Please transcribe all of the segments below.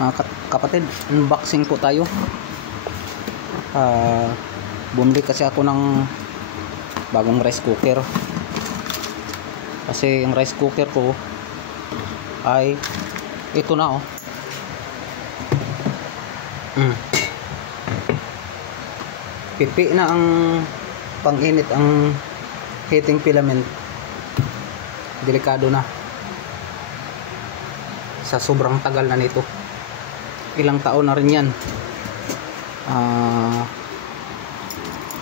Mga kapatid, unboxing po tayo. Bumili kasi ako ng bagong rice cooker. Kasi yung rice cooker ko ay ito na oh. Pipi na ang pang-init ang heating filament. Delikado na. Sa sobrang tagal na nito. Ilang taon na rin yan.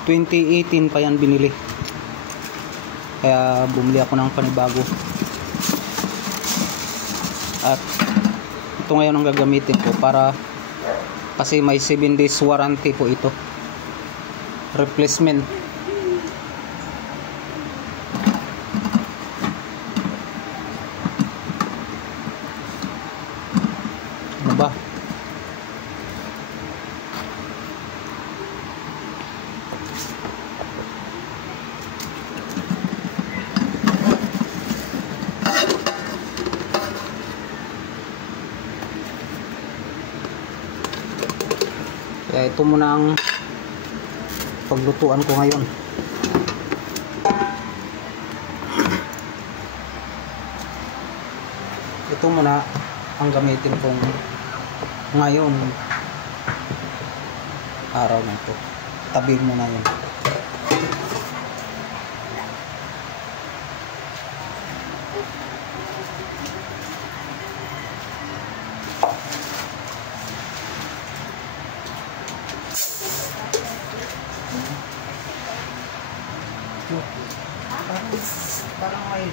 2018 pa yan binili. Kaya bumili ako ng panibago. At ito ngayon ang gagamitin ko para kasi may 7 days warranty po ito. Replacement. Ano ba? Kaya ito muna ang paglutuan ko ngayon. Ito muna ang gamitin kong ngayon araw na ito. Tabig muna yun. Parang may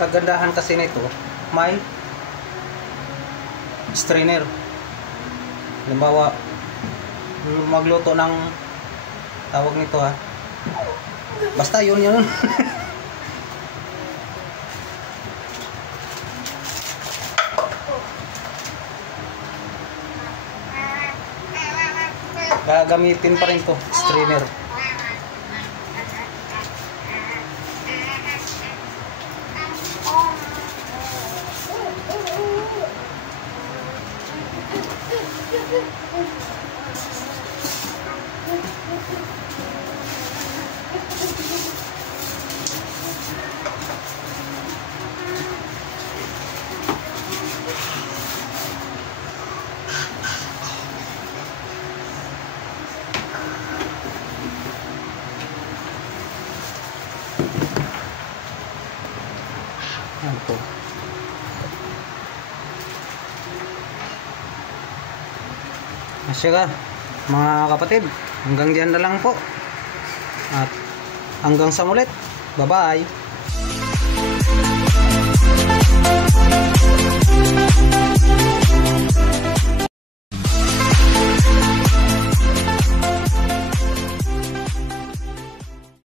kagandahan kasi nito, may strainer. Halimbawa, magluto ng tawag nito ha. Basta yun. Gagamitin pa rin to, strainer. Ito. Asya ka, mga kapatid, hanggang diyan na lang po. At hanggang sa mulit. Bye-bye.